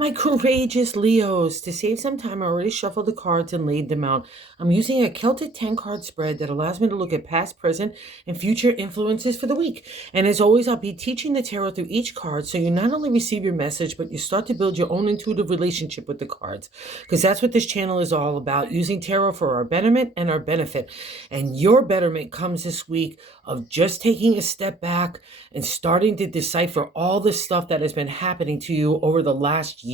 My courageous Leos, to save some time, I already shuffled the cards and laid them out. I'm using a Celtic 10 card spread that allows me to look at past, present, and future influences for the week. And as always, I'll be teaching the tarot through each card so you not only receive your message, but you start to build your own intuitive relationship with the cards. Because that's what this channel is all about, using tarot for our betterment and our benefit. And your betterment comes this week of just taking a step back and starting to decipher all the stuff that has been happening to you over the last year.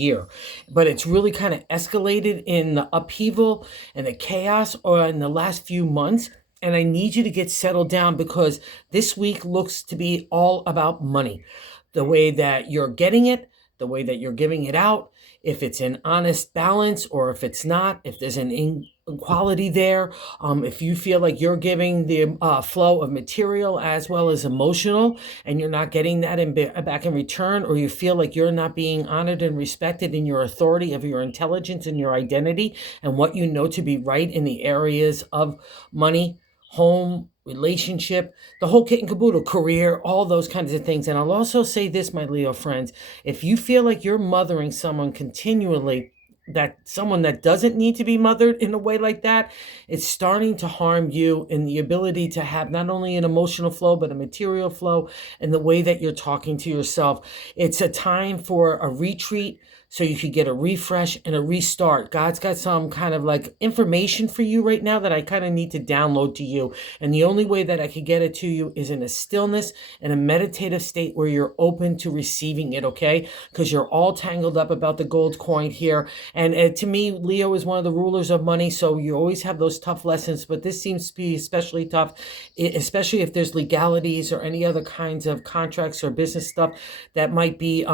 But it's really kind of escalated in the upheaval and the chaos or in the last few months. And I need you to get settled down because this week looks to be all about money. The way that you're getting it, the way that you're giving it out, if it's an honest balance or if it's not, if there's an inequality there, if you feel like you're giving the flow of material as well as emotional and you're not getting that back in return, or you feel like you're not being honored and respected in your authority of your intelligence and your identity and what you know to be right in the areas of money, home, relationship, the whole kit and caboodle, career, all those kinds of things. And I'll also say this, my Leo friends, if you feel like you're mothering someone continually, that someone that doesn't need to be mothered in a way like that, it's starting to harm you in the ability to have not only an emotional flow, but a material flow and the way that you're talking to yourself. It's a time for a retreat so you could get a refresh and a restart. God's got some kind of like information for you right now that I kind of need to download to you. And the only way that I could get it to you is in a stillness and a meditative state where you're open to receiving it, okay? Because you're all tangled up about the gold coin here. And to me, Leo is one of the rulers of money, so you always have those tough lessons, but this seems to be especially tough, especially if there's legalities or any other kinds of contracts or business stuff that might be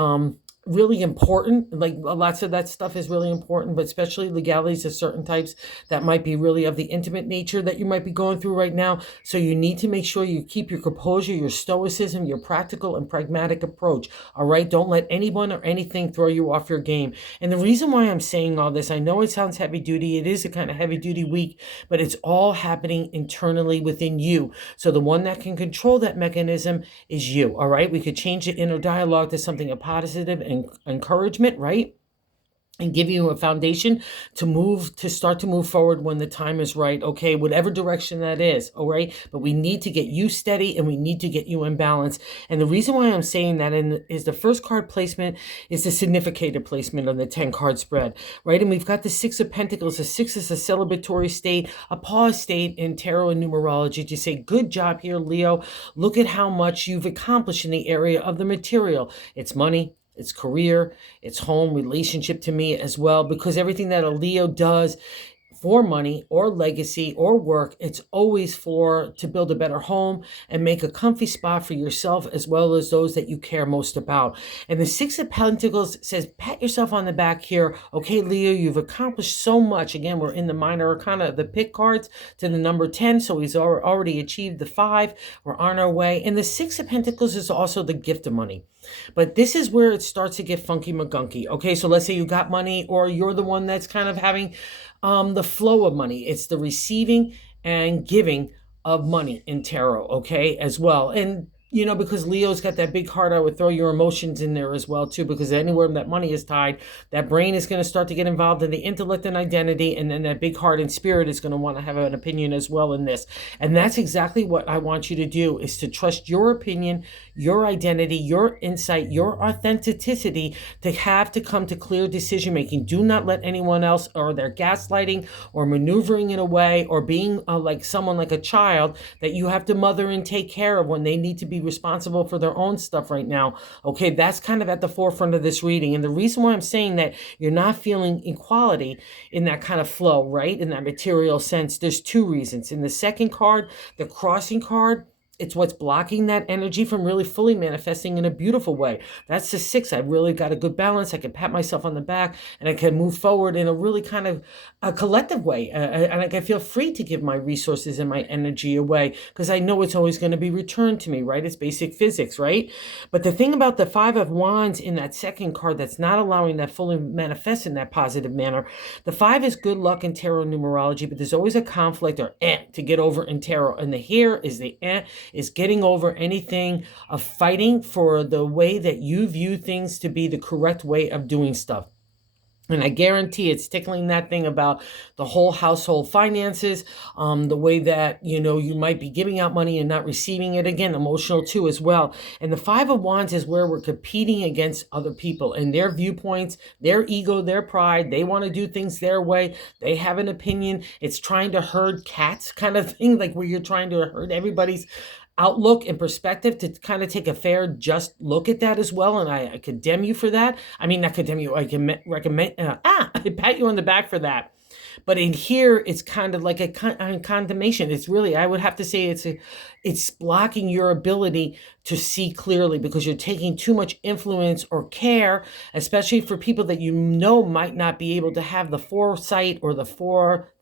really important. Like lots of that stuff is really important, but especially legalities of certain types that might be really of the intimate nature that you might be going through right now. So you need to make sure you keep your composure, your stoicism, your practical and pragmatic approach. All right. Don't let anyone or anything throw you off your game. And the reason why I'm saying all this, I know it sounds heavy duty. It is a kind of heavy duty week, but it's all happening internally within you. So the one that can control that mechanism is you. All right. We could change the inner dialogue to something a positive and encouragement, right? And give you a foundation to start to move forward when the time is right, okay, whatever direction that is, all right? But we need to get you steady and we need to get you in balance. And the reason why I'm saying that is the first card placement is the significated placement on the 10 card spread, right? And we've got the 6 of Pentacles. The 6 is a celebratory state, a pause state in tarot and numerology to say, good job here, Leo. Look at how much you've accomplished in the area of the material. It's money, it's career, it's home, relationship to me as well, because everything that a Leo does for money or legacy or work, it's always to build a better home and make a comfy spot for yourself as well as those that you care most about. And the 6 of Pentacles says, pat yourself on the back here. Okay, Leo, you've accomplished so much. Again, we're in the minor arcana of the pick cards to the number 10. So he's already achieved the 5. We're on our way. And the 6 of Pentacles is also the gift of money. But this is where it starts to get funky McGunky. Okay, so let's say you got money or you're the one that's kind of having the flow of money. It's the receiving and giving of money in tarot, okay, as well. And you know, because Leo's got that big heart, I would throw your emotions in there as well, too, because anywhere that money is tied, that brain is going to start to get involved in the intellect and identity, and then that big heart and spirit is going to want to have an opinion as well in this. And that's exactly what I want you to do, is to trust your opinion, your identity, your insight, your authenticity to come to clear decision making. Do not let anyone else or their gaslighting or maneuvering in a way or being like someone like a child that you have to mother and take care of when they need to be responsible for their own stuff right now. Okay, that's kind of at the forefront of this reading. And the reason why I'm saying that you're not feeling equality in that kind of flow, right, in that material sense, there's 2 reasons. In the second card, the crossing card, it's what's blocking that energy from really fully manifesting in a beautiful way. That's the 6. I really got a good balance. I can pat myself on the back and I can move forward in a really kind of a collective way. And I can feel free to give my resources and my energy away because I know it's always going to be returned to me, right? It's basic physics, right? But the thing about the 5 of Wands in that second card that's not allowing that fully manifest in that positive manner, the 5 is good luck in tarot numerology, but there's always a conflict or to get over in tarot. And the here is the is getting over anything of fighting for the way that you view things to be the correct way of doing stuff. And I guarantee it's tickling that thing about the whole household finances, the way that, you might be giving out money and not receiving it. Again, emotional too, as well. And the Five of Wands is where we're competing against other people and their viewpoints, their ego, their pride. They want to do things their way. They have an opinion. It's trying to herd cats kind of thing, like where you're trying to herd everybody's outlook and perspective, to kind of take a fair, just look at that as well. And I condemn you for that. I mean, not condemn you. I can recommend, I pat you on the back for that. But in here, it's kind of like a condemnation. It's really, I would have to say, it's blocking your ability to see clearly, because you're taking too much influence or care, especially for people that might not be able to have the foresight or the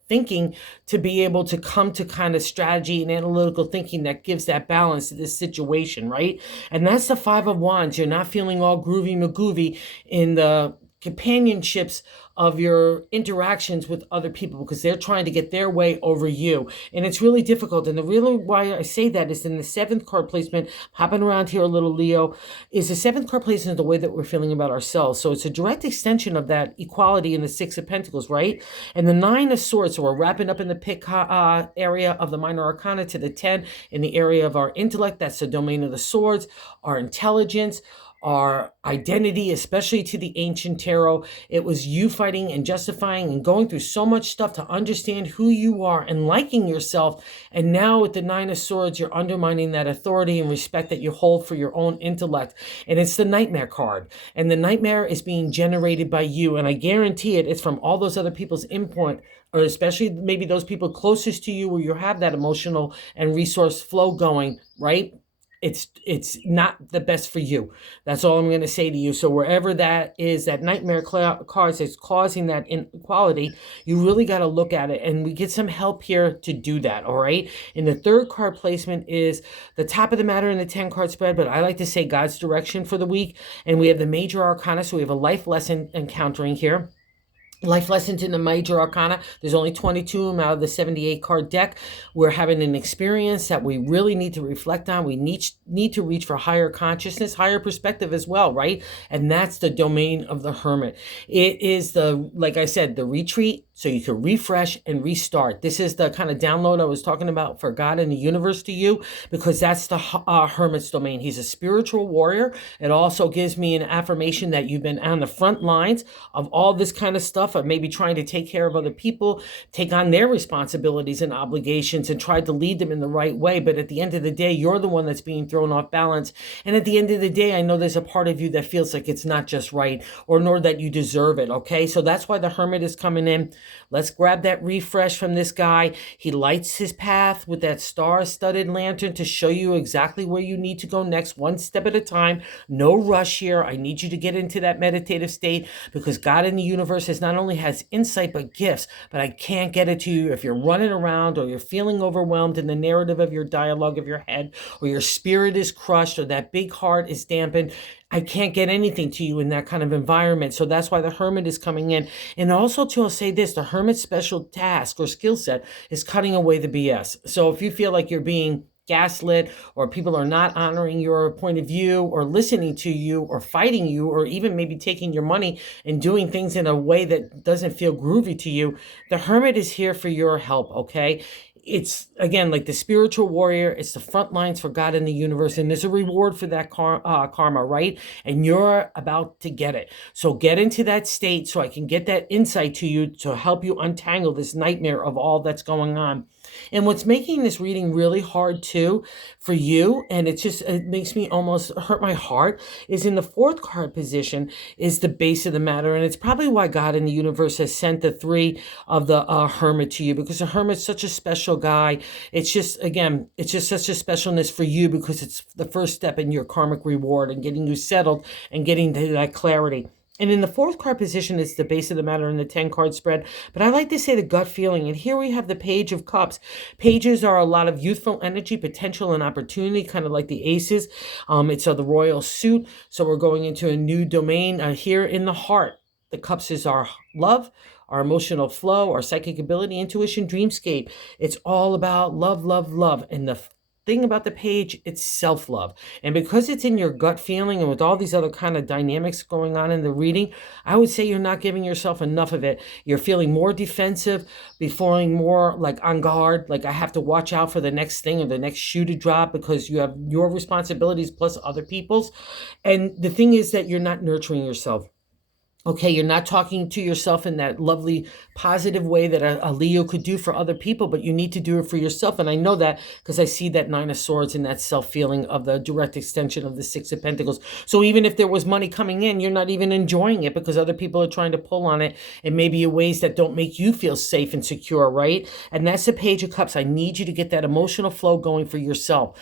thinking to be able to come to kind of strategy and analytical thinking that gives that balance to this situation, right? And that's the Five of Wands. You're not feeling all groovy magoovy in the companionships of your interactions with other people, because they're trying to get their way over you. And it's really difficult. And the reason why I say that is in the seventh card placement, hopping around here a little, Leo, is the seventh card placement the way that we're feeling about ourselves. So it's a direct extension of that equality in the Six of Pentacles, right? And the Nine of Swords, so we're wrapping up in the pick area of the minor arcana to the 10 in the area of our intellect. That's the domain of the swords, our intelligence, our identity, especially to the ancient tarot. It was you fighting and justifying and going through so much stuff to understand who you are and liking yourself. And now with the Nine of Swords, you're undermining that authority and respect that you hold for your own intellect. And it's the nightmare card. And the nightmare is being generated by you. And I guarantee it's from all those other people's input, or especially maybe those people closest to you where you have that emotional and resource flow going, right? It's not the best for you. That's all I'm going to say to you. So wherever that is, that nightmare cards is causing that inequality, you really got to look at it. And we get some help here to do that, all right? And the third card placement is the top of the matter in the 10 card spread, but I like to say God's direction for the week. And we have the major arcana, so we have a life lesson encountering here. Life lessons in the major arcana. There's only 22 of them out of the 78 card deck. We're having an experience that we really need to reflect on. We need to reach for higher consciousness, higher perspective as well, right? And that's the domain of the Hermit. It is like I said, the retreat, so you can refresh and restart. This is the kind of download I was talking about for God and the universe to you, because that's the Hermit's domain. He's a spiritual warrior. It also gives me an affirmation that you've been on the front lines of all this kind of stuff, of maybe trying to take care of other people, take on their responsibilities and obligations, and try to lead them in the right way. But at the end of the day, you're the one that's being thrown off balance. And at the end of the day, I know there's a part of you that feels like it's not just right, or nor that you deserve it, okay? So that's why the Hermit is coming in. Let's grab that refresh from this guy. He lights his path with that star-studded lantern to show you exactly where you need to go next, one step at a time. No rush here. I need you to get into that meditative state, because God in the universe not only has insight but gifts, but I can't get it to you if you're running around, or you're feeling overwhelmed in the narrative of your dialogue of your head, or your spirit is crushed, or that big heart is dampened. I can't get anything to you in that kind of environment. So that's why the Hermit is coming in. And also, too, I'll say this, the Hermit's special task or skill set is cutting away the BS. So if you feel like you're being gaslit, or people are not honoring your point of view, or listening to you, or fighting you, or even maybe taking your money and doing things in a way that doesn't feel groovy to you, the Hermit is here for your help, okay? It's, again, like the spiritual warrior. It's the front lines for God in the universe, and there's a reward for that karma, right? And you're about to get it. So get into that state so I can get that insight to you to help you untangle this nightmare of all that's going on. And what's making this reading really hard too for you, and it makes me almost hurt my heart, is in the fourth card position is the base of the matter. And it's probably why God in the universe has sent the three of the Hermit to you, because the Hermit's such a special guy. It's just such a specialness for you, because it's the first step in your karmic reward and getting you settled and getting to that clarity. And in the fourth card position, it's the base of the matter in the 10 card spread. But I like to say the gut feeling. And here we have the Page of Cups. Pages are a lot of youthful energy, potential, and opportunity, kind of like the aces. It's the royal suit. So we're going into a new domain here in the heart. The cups is our love, our emotional flow, our psychic ability, intuition, dreamscape. It's all about love, love, love. And the thing about the page, it's self-love. And because it's in your gut feeling and with all these other kind of dynamics going on in the reading, I would say you're not giving yourself enough of it. You're feeling more defensive, be feeling more like on guard, like I have to watch out for the next thing or the next shoe to drop because you have your responsibilities plus other people's. And the thing is that you're not nurturing yourself. Okay, you're not talking to yourself in that lovely, positive way that a Leo could do for other people, but you need to do it for yourself. And I know that because I see that Nine of Swords and that self-feeling of the direct extension of the Six of Pentacles. So even if there was money coming in, you're not even enjoying it because other people are trying to pull on it and maybe in ways that don't make you feel safe and secure, right? And that's the Page of Cups. I need you to get that emotional flow going for yourself.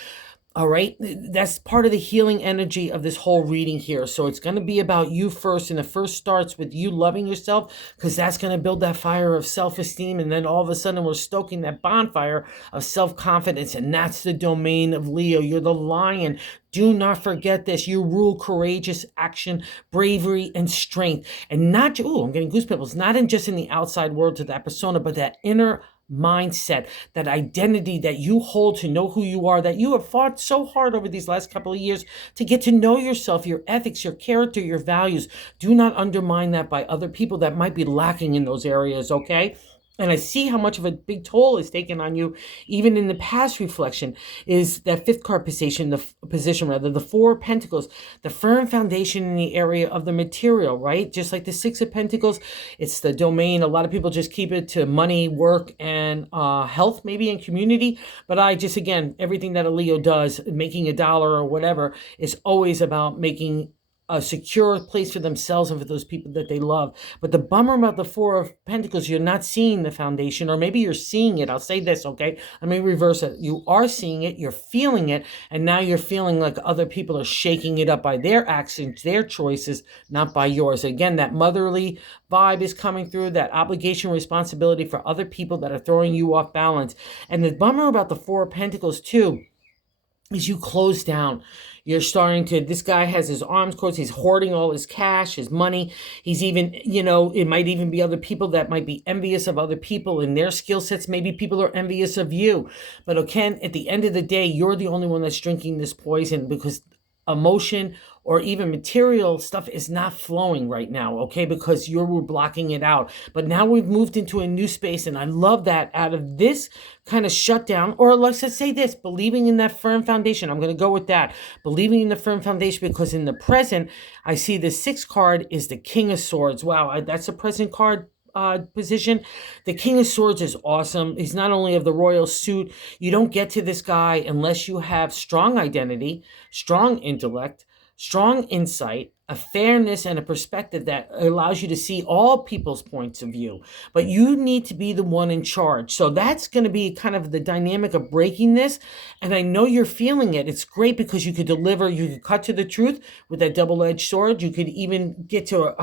All right. That's part of the healing energy of this whole reading here. So it's going to be about you first. And the first starts with you loving yourself because that's going to build that fire of self-esteem. And then all of a sudden we're stoking that bonfire of self-confidence. And that's the domain of Leo. You're the lion. Do not forget this. You rule courageous action, bravery, and strength. And not, I'm getting goosebumps, not in just in the outside world to that persona, but that inner mindset, that identity that you hold to know who you are, that you have fought so hard over these last couple of years to get to know yourself, your ethics, your character, your values. Do not undermine that by other people that might be lacking in those areas, okay? And I see how much of a big toll is taken on you, even in the past reflection, is that fifth card position, the Four of Pentacles, the firm foundation in the area of the material, right? Just like the Six of Pentacles, it's the domain. A lot of people just keep it to money, work, and health, maybe, and community. But I just, again, everything that a Leo does, making a dollar or whatever, is always about making a secure place for themselves and for those people that they love. But the bummer about the Four of Pentacles, you're not seeing the foundation, or maybe you're seeing it. I'll say this, okay? Let me reverse it. You are seeing it, you're feeling it, and now you're feeling like other people are shaking it up by their actions, their choices, not by yours. Again, that motherly vibe is coming through, that obligation, responsibility for other people that are throwing you off balance. And the bummer about the Four of Pentacles, too, is you close down. You're starting to, this guy has his arms closed. He's hoarding all his cash, his money. He's even, it might even be other people that might be envious of other people and their skill sets. Maybe people are envious of you. But again, at the end of the day, you're the only one that's drinking this poison because emotion or even material stuff is not flowing right now, okay? Because we're blocking it out. But now we've moved into a new space, and I love that out of this kind of shutdown, or let's just say this, believing in that firm foundation. I'm going to go with that. Believing in the firm foundation, because in the present, I see the sixth card is the King of Swords. Wow, that's a present card position. The King of Swords is awesome. He's not only of the royal suit. You don't get to this guy unless you have strong identity, strong intellect, strong insight, a fairness, and a perspective that allows you to see all people's points of view. But you need to be the one in charge. So that's going to be kind of the dynamic of breaking this. And I know you're feeling it. It's great because you could deliver, you could cut to the truth with that double-edged sword. You could even get to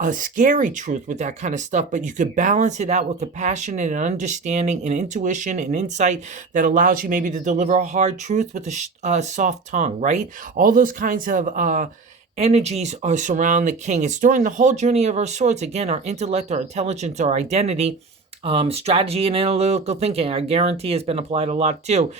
a scary truth with that kind of stuff, but you could balance it out with compassion and understanding and intuition and insight that allows you maybe to deliver a hard truth with a soft tongue, right? All those kinds of energies are surround the king. It's during the whole journey of our swords, again, our intellect, our intelligence, our identity, strategy, and analytical thinking, I guarantee has been applied a lot too.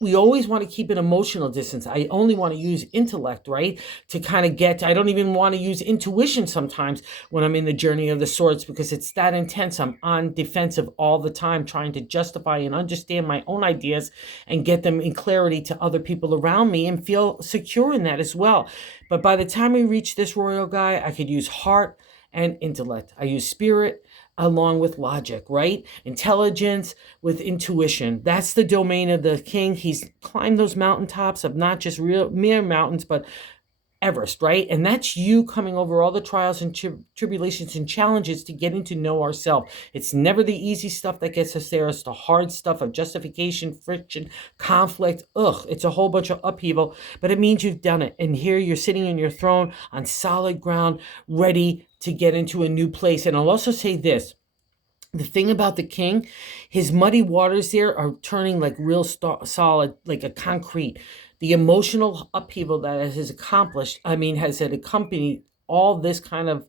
We always want to keep an emotional distance. I only want to use intellect, right? To kind of I don't even want to use intuition sometimes when I'm in the journey of the swords because it's that intense. I'm on defensive all the time, trying to justify and understand my own ideas and get them in clarity to other people around me and feel secure in that as well. But by the time we reach this royal guy, I could use heart and intellect. I use spirit along with logic, right? Intelligence with intuition. That's the domain of the king. He's climbed those mountaintops of not just mere mountains, but Everest, right? And that's you coming over all the trials and tribulations and challenges to getting to know ourselves. It's never the easy stuff that gets us there. It's the hard stuff of justification, friction, conflict. It's a whole bunch of upheaval, but it means you've done it. And here you're sitting in your throne on solid ground, ready to get into a new place. And I'll also say this. The thing about the king, his muddy waters there are turning like real solid, like a concrete. The emotional upheaval that has accomplished, has it accompanied all this kind of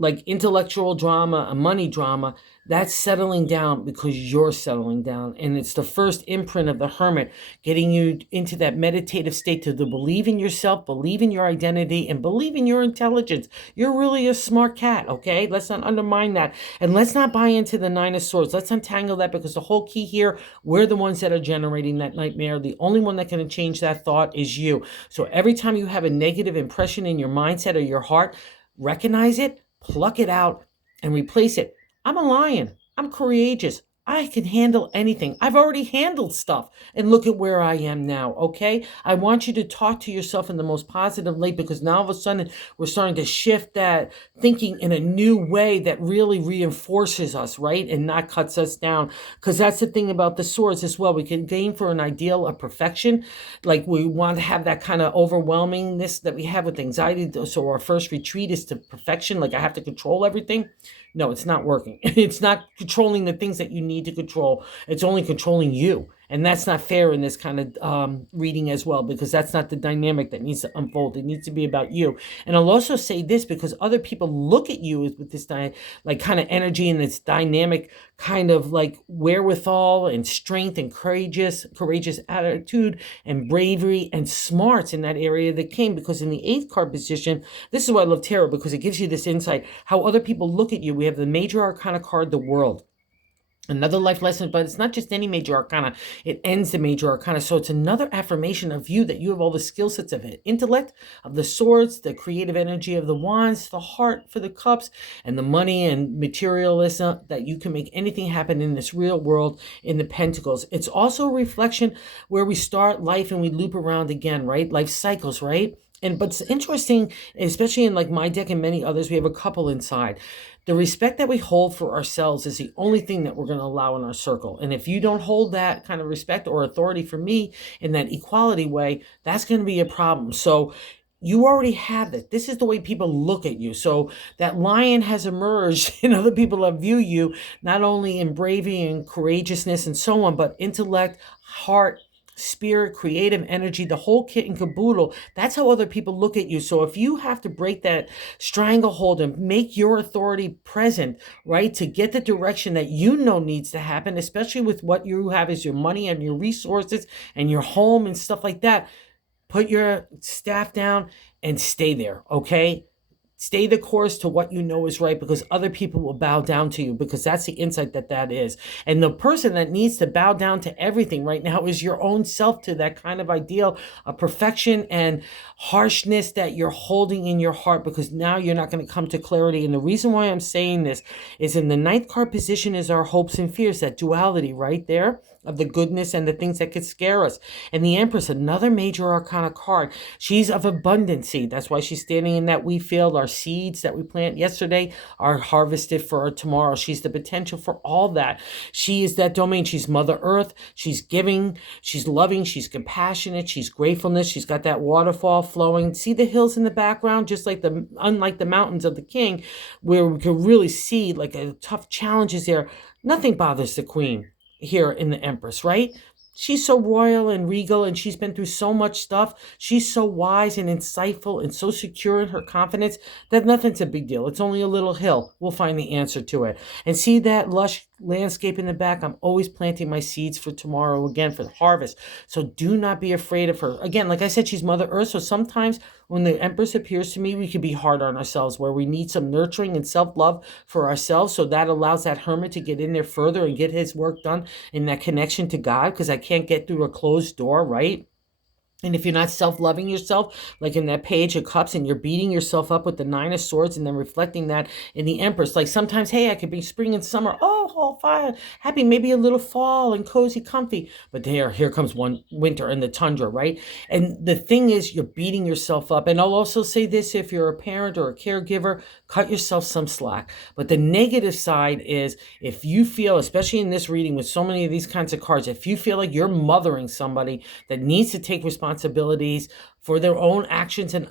like intellectual drama, a money drama, that's settling down because you're settling down. And it's the first imprint of the hermit, getting you into that meditative state to believe in yourself, believe in your identity, and believe in your intelligence. You're really a smart cat, okay? Let's not undermine that. And let's not buy into the Nine of Swords. Let's untangle that, because the whole key here, we're the ones that are generating that nightmare. The only one that can change that thought is you. So every time you have a negative impression in your mindset or your heart, recognize it, pluck it out, and replace it. I'm a lion. I'm courageous. I can handle anything. I've already handled stuff, and look at where I am now, okay? I want you to talk to yourself in the most positive light, because now all of a sudden we're starting to shift that thinking in a new way that really reinforces us, right? And not cuts us down, because that's the thing about the swords as well. We can gain for an ideal of perfection. Like we want to have that kind of overwhelmingness that we have with anxiety. So our first retreat is to perfection. Like I have to control everything. No, it's not working. It's not controlling the things that you need to control. It's only controlling you. And that's not fair in this kind of reading as well, because that's not the dynamic that needs to unfold. It needs to be about you. And I'll also say this, because other people look at you with this like kind of energy and this dynamic kind of like wherewithal and strength and courageous attitude and bravery and smarts in that area of the king. Because in the 8th card position, this is why I love tarot, because it gives you this insight how other people look at you. We have the major arcana card, the world. Another life lesson, but it's not just any major arcana. It ends the major arcana. So it's another affirmation of you, that you have all the skill sets of it. Intellect, of the swords, the creative energy of the wands, the heart for the cups, and the money and materialism, that you can make anything happen in this real world in the pentacles. It's also a reflection where we start life and we loop around again, right? Life cycles, right? But it's interesting, especially in like my deck and many others, we have a couple inside. The respect that we hold for ourselves is the only thing that we're going to allow in our circle. And if you don't hold that kind of respect or authority for me in that equality way, that's going to be a problem. So you already have it. This is the way people look at you. So that lion has emerged and other people that view you, not only in bravery and courageousness and so on, but intellect, heart, spirit, creative energy, the whole kit and caboodle. That's how other people look at you. So if you have to break that stranglehold and make your authority present, right, to get the direction that you know needs to happen, especially with what you have as your money and your resources and your home and stuff like that, put your staff down and stay there, okay? Stay the course to what you know is right, because other people will bow down to you, because that's the insight that is. And the person that needs to bow down to everything right now is your own self, to that kind of ideal of perfection and harshness that you're holding in your heart, because now you're not going to come to clarity. And the reason why I'm saying this is in the 9th card position is our hopes and fears, that duality right there of the goodness and the things that could scare us. And the Empress, another major arcana card, she's of abundancy. That's why she's standing in that wheat field. Our seeds that we plant yesterday are harvested for tomorrow. She's the potential for all that. She is that domain. She's Mother Earth. She's giving. She's loving. She's compassionate. She's gratefulness. She's got that waterfall flowing. See the hills in the background, just like unlike the mountains of the king, where we can really see like a tough challenges there. Nothing bothers the queen here in the Empress, right? She's so royal and regal, and she's been through so much stuff. She's so wise and insightful and so secure in her confidence that nothing's a big deal. It's only a little hill. We'll find the answer to it. And see that lush landscape in the back? I'm always planting my seeds for tomorrow, again, for the harvest. So do not be afraid of her. Again, like I said, she's Mother Earth. So sometimes when the Empress appears to me, we can be hard on ourselves, where we need some nurturing and self-love for ourselves. So that allows that hermit to get in there further and get his work done in that connection to God, because I can't get through a closed door, right? And if you're not self-loving yourself, like in that Page of Cups, and you're beating yourself up with the 9 of Swords and then reflecting that in the Empress, like sometimes, hey, I could be spring and summer, oh, fine, happy, maybe a little fall and cozy, comfy, but here comes one winter and the tundra, right? And the thing is, you're beating yourself up. And I'll also say this, if you're a parent or a caregiver, cut yourself some slack. But the negative side is, if you feel, especially in this reading with so many of these kinds of cards, if you feel like you're mothering somebody that needs to take responsibilities for their own actions and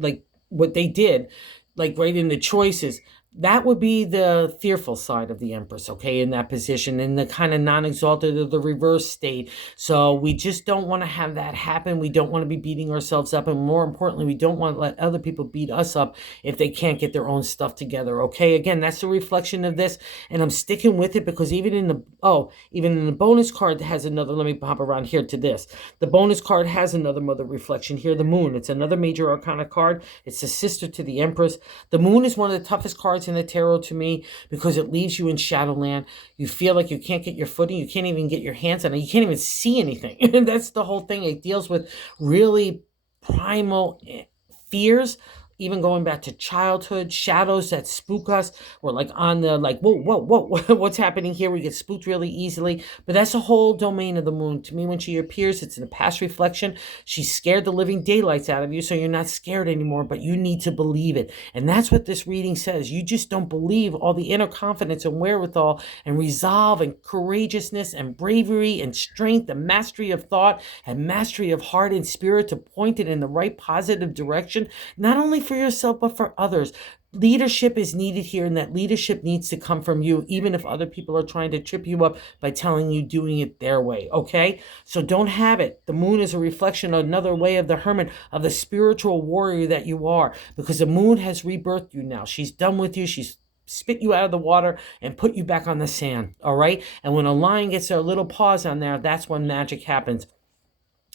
like what they did, like right in the choices, That would be the fearful side of the Empress, okay, in that position, in the kind of non-exalted or the reverse state. So we just don't want to have that happen. We don't want to be beating ourselves up. And more importantly, we don't want to let other people beat us up if they can't get their own stuff together, okay? Again, that's the reflection of this. And I'm sticking with it because even in the bonus card has another, let me hop around here to this. The bonus card has another mother reflection here, the Moon. It's another major arcana card. It's the sister to the Empress. The Moon is one of the toughest cards in the tarot to me because it leaves you in Shadowland. You feel like you can't get your footing. You can't even get your hands on it. You can't even see anything. And that's the whole thing. It deals with really primal fears, even going back to childhood, shadows that spook us. We're like on the whoa, what's happening here? We get spooked really easily. But that's a whole domain of the Moon. To me, when she appears, it's in a past reflection. She scared the living daylights out of you, so you're not scared anymore, but you need to believe it. And that's what this reading says. You just don't believe all the inner confidence and wherewithal and resolve and courageousness and bravery and strength and mastery of thought and mastery of heart and spirit to point it in the right positive direction, not only for yourself, but for others. Leadership is needed here, and that leadership needs to come from you, even if other people are trying to trip you up by telling you doing it their way, okay? So don't have it. The Moon is a reflection of another way of the Hermit, of the spiritual warrior that you are, because the Moon has rebirthed you now. She's done with you. She's spit you out of the water and put you back on the sand, all right? And when a lion gets their little paws on there, that's when magic happens.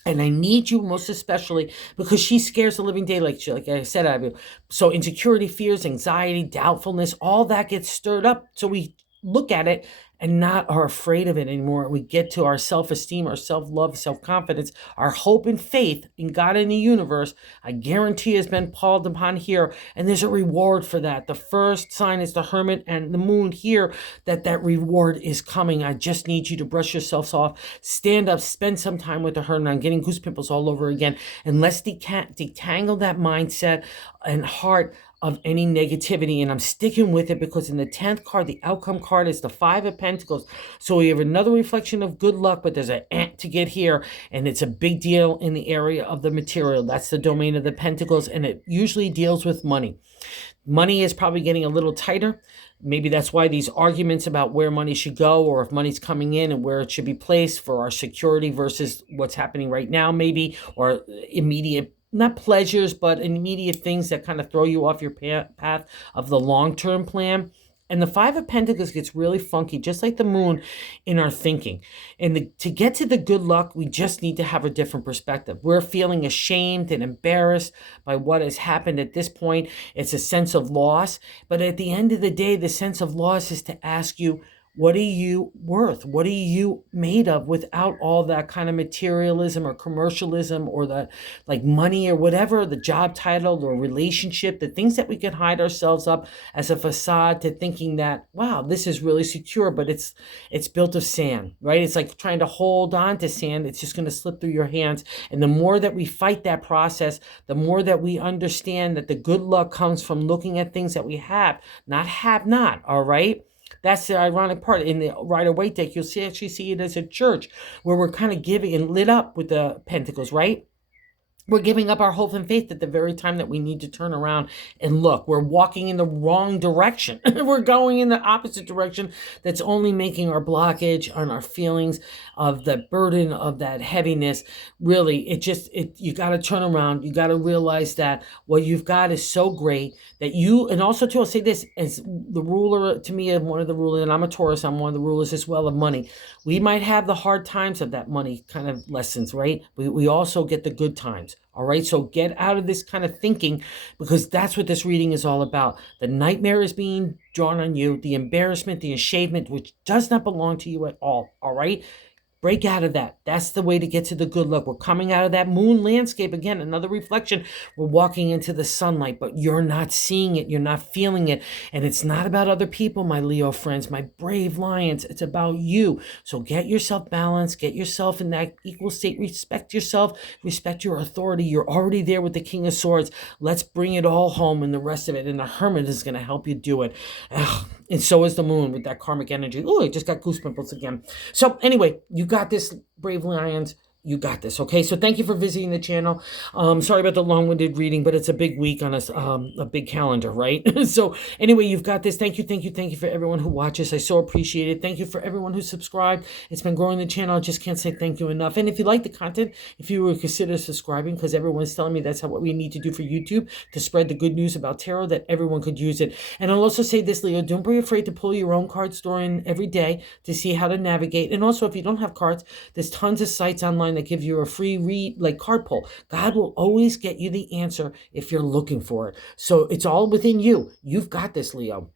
And I need you most especially because she scares the living daylight, like I said, out of you. So insecurity, fears, anxiety, doubtfulness, all that gets stirred up. So we look at it and not are afraid of it anymore. We get to our self-esteem, our self-love, self-confidence, our hope and faith in God and the universe. I guarantee has been called upon here, and there's a reward for that. The first sign is the Hermit and the Moon here, that reward is coming. I just need you to brush yourselves off, stand up, spend some time with the Hermit. I'm getting goose pimples all over again, and let's detangle that mindset and heart of any negativity. And I'm sticking with it because in the 10th card, the outcome card is the 5 of Pentacles. So we have another reflection of good luck, but there's an ant to get here, and it's a big deal in the area of the material. That's the domain of the Pentacles, and it usually deals with money. Money is probably getting a little tighter. Maybe that's why these arguments about where money should go, or if money's coming in and where it should be placed for our security versus what's happening right now, maybe, or immediate, not pleasures, but immediate things that kind of throw you off your path of the long-term plan. And the 5 of Pentacles gets really funky, just like the Moon, in our thinking. And to get to the good luck, we just need to have a different perspective. We're feeling ashamed and embarrassed by what has happened at this point. It's a sense of loss. But at the end of the day, the sense of loss is to ask you, what are you worth? What are you made of without all that kind of materialism or commercialism or the like money or whatever, the job title or relationship, the things that we can hide ourselves up as a facade to thinking that, wow, this is really secure, but it's built of sand, right? It's like trying to hold on to sand. It's just going to slip through your hands. And the more that we fight that process, the more that we understand that the good luck comes from looking at things that we have not, all right? That's the ironic part. In the Rider-Waite deck, you'll actually see it as a church where we're kind of giving and lit up with the Pentacles, right? We're giving up our hope and faith at the very time that we need to turn around and look. We're walking in the wrong direction. We're going in the opposite direction that's only making our blockage on our feelings of the burden of that heaviness. Really, you got to turn around. You got to realize that what you've got is so great that you, and also too, I'll say this, as the ruler, to me, one of the rulers, and I'm a Taurus, I'm one of the rulers as well of money. We might have the hard times of that money kind of lessons, right? We also get the good times. All right, so get out of this kind of thinking, because that's what this reading is all about. The nightmare is being drawn on you, the embarrassment, the ashamed, which does not belong to you at all. All right, break out of that. That's the way to get to the good luck. We're coming out of that moon landscape. Again, another reflection. We're walking into the sunlight, but you're not seeing it. You're not feeling it. And it's not about other people, my Leo friends, my brave lions. It's about you. So get yourself balanced. Get yourself in that equal state. Respect yourself. Respect your authority. You're already there with the King of Swords. Let's bring it all home and the rest of it. And the Hermit is going to help you do it. And so is the moon with that karmic energy. Oh, I just got goose pimples again. So anyway, you got this, brave lions. You got this. Okay. So thank you for visiting the channel. Sorry about the long-winded reading, but it's a big week on a big calendar, right? So anyway, you've got this. Thank you. Thank you. Thank you for everyone who watches. I so appreciate it. Thank you for everyone who subscribed. It's been growing the channel. I just can't say thank you enough. And if you like the content, if you would consider subscribing, because everyone's telling me that's what we need to do for YouTube to spread the good news about tarot, that everyone could use it. And I'll also say this, Leo, don't be afraid to pull your own card store in every day to see how to navigate. And also, if you don't have cards, there's tons of sites online that give you a free read, like card pull. God will always get you the answer if you're looking for it. So it's all within you. You've got this, Leo.